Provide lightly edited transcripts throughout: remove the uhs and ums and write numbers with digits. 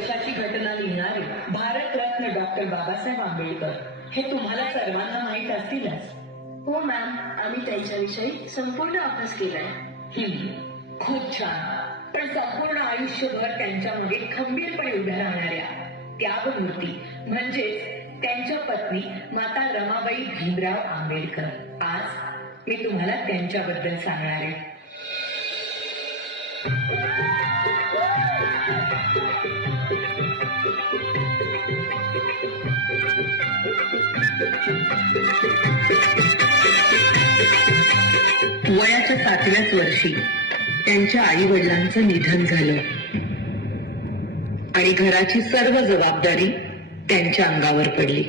देशाची घटना लिहिणारे भारतरत्न डॉक्टर बाबासाहेब आंबेडकर हे तुम्हाला सर्वांना माहीत असतीलच. हो मॅम, आम्ही त्यांच्याविषयी संपूर्ण अभ्यास केलाय. खूप छान. पण संपूर्ण आयुष्यभर त्यांच्या मागे खंबीरपणे उभ्या राहणाऱ्या त्यागमूर्ती म्हणजेच त्यांच्या पत्नी माता रमाबाई भीमराव आंबेडकर, आज मी तुम्हाला त्यांच्याबद्दल सांगणार आहे. वयाच्या 7व्याच वर्षी त्यांच्या आई वडिलांचं निधन झालं आणि घराची सर्व जबाबदारी त्यांच्या अंगावर पडली.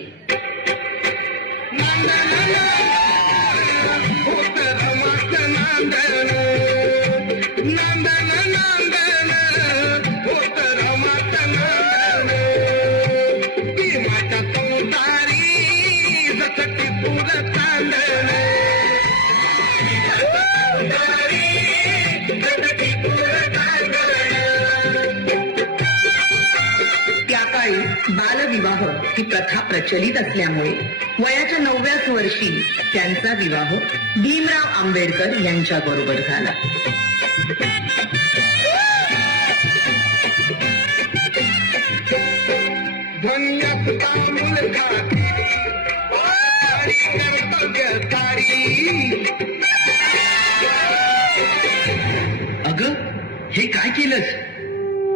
बालविवाह ही प्रथा प्रचलित असल्यामुळे वयाच्या 9व्याच वर्षी त्यांचा विवाह भीमराव आंबेडकर यांच्या बरोबर झाला. अगं, हे काय केलंस?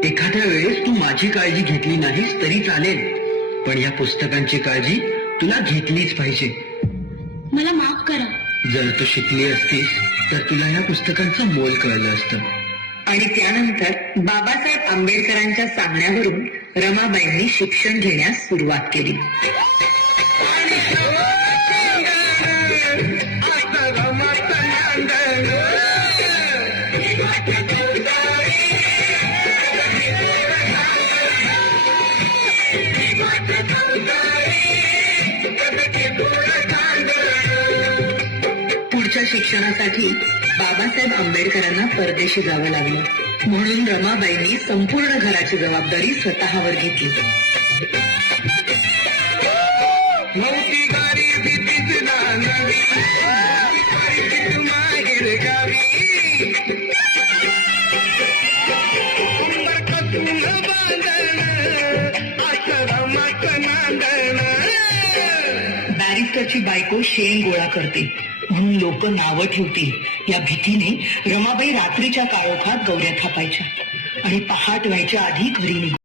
एखाद्या वेळेस तू माझी काळजी घेतली नाहीस तरी चालेल, पण या पुस्तकांची काळजी तुला घेतलीच पाहिजे. मला माफ करा. जर तू शिकली असतीस तर तुला या पुस्तकांचं मोल कळलं असतं. आणि त्यानंतर बाबासाहेब आंबेडकरांच्या सांगण्यावरून रमाबाईंनी शिक्षण घेण्यास सुरुवात केली. पुढच्या शिक्षणासाठी बाबासाहेब आंबेडकरांना परदेशी जावं लागलं, म्हणून रमाबाईंनी संपूर्ण घराची जबाबदारी स्वतःवर घेतली. बॅरिस्टरची बायको शेण गोळा करते म्हणून लोक नावं ठेवतील या भीतीने रमाबाई रात्रीच्या काळोखात गौऱ्या थापायच्या आणि पहाट व्हायच्या आधी घरी निघाल्या.